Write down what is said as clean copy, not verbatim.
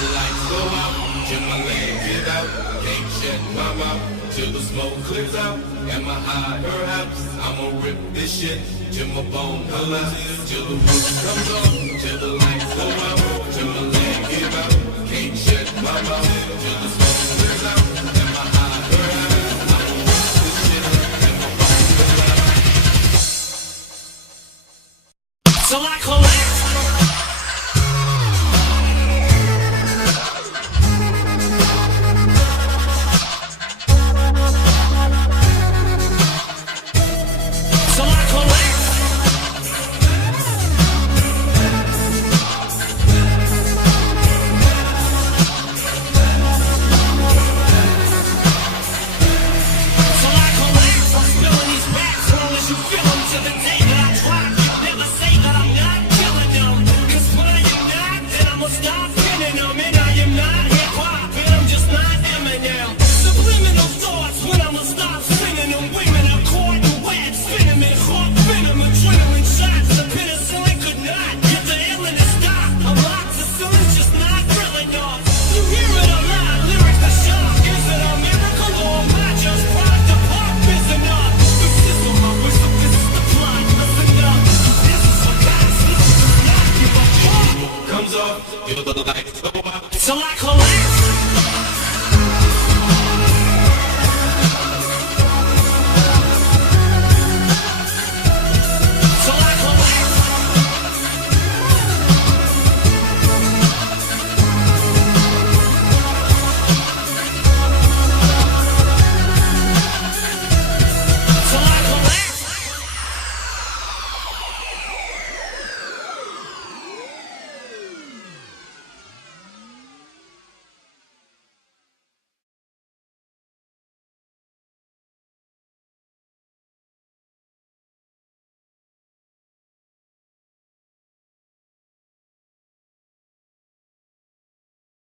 the lights go out, till my leg get out. Can't shut my mouth till the smoke clears out. Am I high? Perhaps I'ma rip this shit till my bone collapse, till the roof comes off, till the lights go out, till my leg give out. Can't shut my mouth till the smoke clears out. Am I high? Perhaps I'ma rip this shit till my bone collapse. So I collapse. Till the lights go out. So I collapse.